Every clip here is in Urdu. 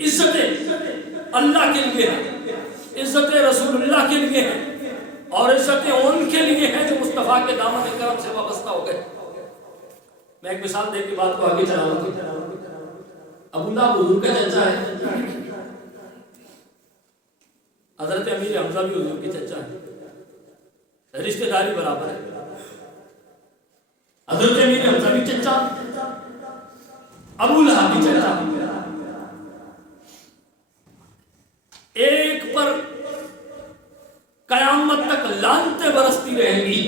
عزتیں اللہ کے لیے ہیں، عزتیں رسول اللہ کے لیے ہیں، اور عزتیں ان کے لیے ہیں جو مصطفیٰ کے دامن کرم سے وابستہ ہو گئے۔ میں ایک مثال دے کے بات کو آگے چلاؤں گا۔ ابو لہب حضور کا چچا ہے، حضرت امیر حمزہ بھی حضور کے چچا ہے، رشتہ داری برابر ہے۔ حضرت امیر حمزہ بھی چچا، ابو لہب بھی چچا، ایک پر قیامت تک لعنتیں برستی رہیں گی،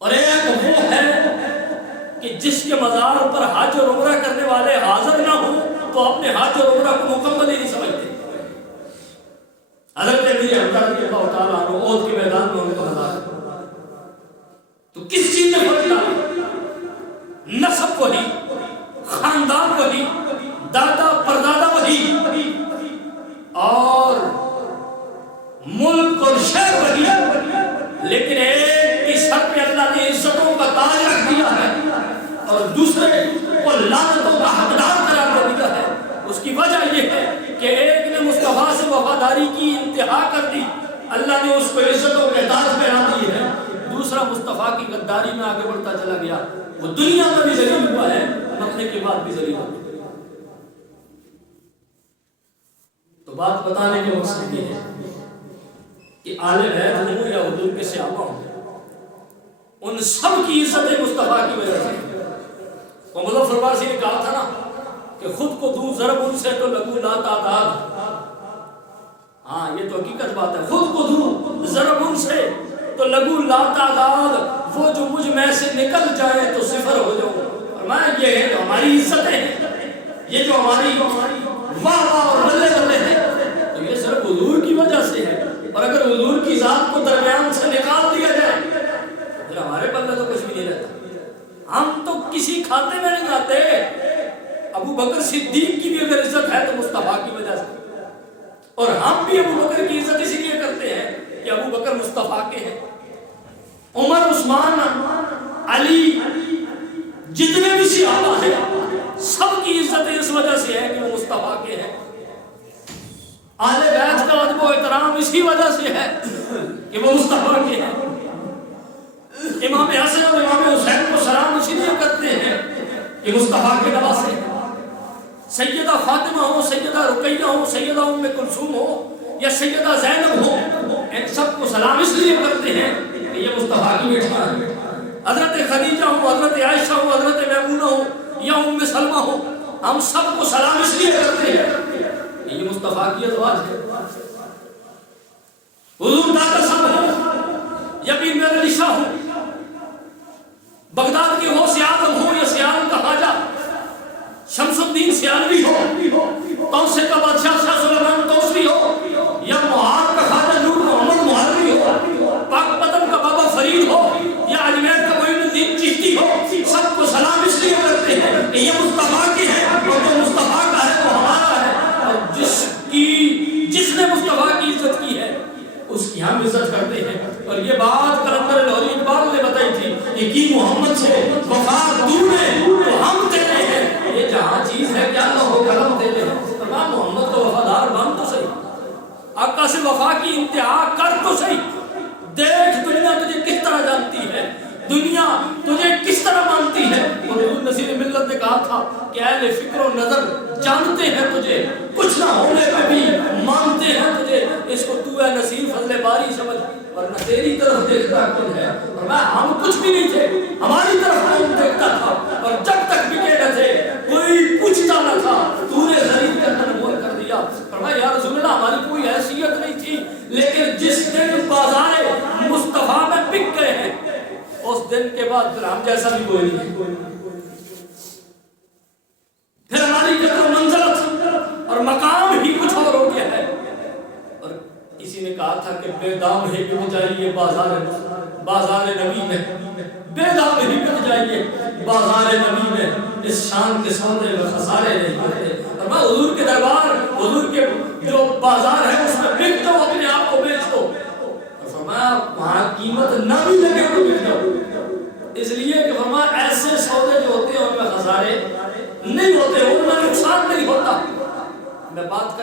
اور ایک وہ ہے کہ جس کے مزار پر حج اور عمرہ کرنے والے حاضر نہ ہوں تو اپنے حج اور عمرہ کو مکمل ہی نہیں سمجھتے۔ حضرت امیر حمزہ رضی اللہ تعالیٰ عنہ احد کے میدان میں ان کا مزار ہے، تو کس چیز نے فرق ڈالا؟ نسب وہی، خاندان وہی، دادا پردادا وہی، اور ملک اور شہر وہی، لیکن ایک کی سر پہ اللہ نے عزتوں کا تاج رکھ دیا ہے اور دوسرے کو لعنتوں کا حقدار قرار دے دیا ہے۔ اس کی وجہ یہ ہے کہ ایک نے مصطفیٰ سے وفاداری کی انتہا کر دی، اللہ نے اس کو عزتوں کے تاج پہنا دی ہے، دوسرا مصطفیٰ کی غداری میں آگے بڑھتا چلا گیا، وہ دنیا میں بھی ذلیل ہوا ہے، مرنے کے بعد بھی ذلیل ہوا۔ تو بات بتانے کے مقصد یہ ہے کہ آل بیت ہوں یا حضور کے صحابہ ہوں، ان سب کی عزت مصطفیٰ کی وجہ سے۔ وہ مظفر پارسی نے کہا تھا نا کہ خود کو دوں ضرب ان سے تو لگو لا تعداد۔ ہاں یہ تو حقیقت بات ہے، خود کو دوں ضرب ان سے تو لگو لا تعداد، وہ جو مجھ میں سے نکل جائے تو صفر ہو جاؤں۔ اور میں یہ ہے جو ہماری عزتیں ہیں، یہ جو ہماری واہ واہ اور بلے بلے ہیں، تو یہ صرف حضور کی وجہ سے ہے، اور اگر حضور کی ذات کو درمیان سے نکال دیا جائے تو پھر ہمارے پلے تو کچھ بھی نہیں رہتا۔ ہم تو کسی کھاتے میں نہیں آتے۔ ابو بکر صدیق کی بھی اگر عزت ہے تو مصطفیٰ کی وجہ سے، اور ہم بھی ابو بکر کی عزت اسی لیے کرتے ہیں کہ ابو بکر مصطفیٰ کے ہیں۔ عمر، عثمان، علی، جتنے بھی صحابہ ہیں سب کی عزت اس وجہ سے ہے کہ وہ مصطفیٰ کے ہیں۔ اہل بیت کا ادب و احترام اسی وجہ سے ہے کہ وہ مصطفیٰ کے ہیں۔ امام حسن اور امام حسین کو سلام اسی لیے کرتے ہیں کہ مصطفیٰ کے نواسے ہیں۔ سیدہ فاطمہ ہو، سیدہ رقیہ ہو، سیدہ ام کلثوم ہو یا سیدہ زینب ہو، ان سب کو سلام اس لیے کرتے ہیں کہ یہ مصطفیٰ کی بیٹیاں ہیں۔ حضرت خدیجہ ہو، حضرت عائشہ ہو، حضرت میمونہ ہو یا ام سلمہ ہو، ہم سب کو سلام اس لیے کرتے ہیں کہ یہ مصطفیٰ کی ازواج ہے۔ حضور دادا صاحب ہو یا پیر میرا علی شاہ ہو، بغداد کے ہو، سیال ہو یا سیال کا خواجہ، شمس الدین سیالوی ہو، توسے کا بادشاہ شاہ سلیمان توسری ہو یا مہار کا خواجہ نور محمد مہاروی ہو، پاک پتن کا بابا فرید ہو یا اجمیر کا معین الدین چشتی ہو، سب کو سلام اس لیے کرتے ہیں کہ یہ مصطفیٰ کی ہے، اور جو مصطفیٰ کا ہے وہ ہمارا ہے، اور جس نے مصطفیٰ کی عزت کی ہے اس کی ہم عزت کرتے ہیں۔ اور یہ بات کلندر لاہوری اقبال نے بتائی تھی کہ کی محمد سے وفا دور ہے تو ہم تیرے ہیں، یہ جہاں چیز ہے کیا نہ ہو قلم تیرے ہیں۔ فرمایا محمد کو وفادار بن تو صحیح، آقا سے وفا کی انتہا کر تو صحیح، دیکھ دنیا تجھے کس طرح جانتی ہے، دنیا تجھے کس طرح مانتی ہے۔ اور حضور نصیر ملت نے کہا تھا کہ اہل فکر و نظر جانتے ہیں تجھے، کچھ نہ ہونے پہ بھی مانتے ہیں تجھے، اس کو تو اے نصیر فضل باری سمجھ، ورنہ تیری طرف دیکھتا کون ہے۔ اور ہم کچھ بھی نہیں تھے، ہماری طرف کون دیکھتا تھا، اور جب تک بکے نہ تھے کوئی پوچھتا نہ تھا، تو نے زمین کے اندر مول کر دیا۔ فرمایا یا رسول اللہ ہماری کوئی حیثیت نہیں تھی، لیکن جس دن بازار مصطفیٰ میں بک گئے ہیں اس دن کے بعد پھر ہم جیسا بھی کوئی نہیں، پھر ہماری قدر منزلت اور مقام ہی کچھ اور ہو گیا ہے۔ اور کسی نے کہا تھا کہ بے دام ہی بک جائیے بازار نبی میں، بے دام ہی بک جائیے بازار نبی میں، اس شان کے سودے میں خسارے نہیں ہوتے۔ اور میں حضور کے دربار، حضور کے جو بازار ہے اس میں بک دو، اپنے آپ کو بیچ دو۔ اور فرمایا وہاں قیمت نہ بھی لگے تو بک جاؤ، اس لیے کہ فرمایا ایسے سودے جو ہوتے ہیں ان میں خسارے نہیں ہوتے، ان میں نقصان نہیں ہوتا. میں بات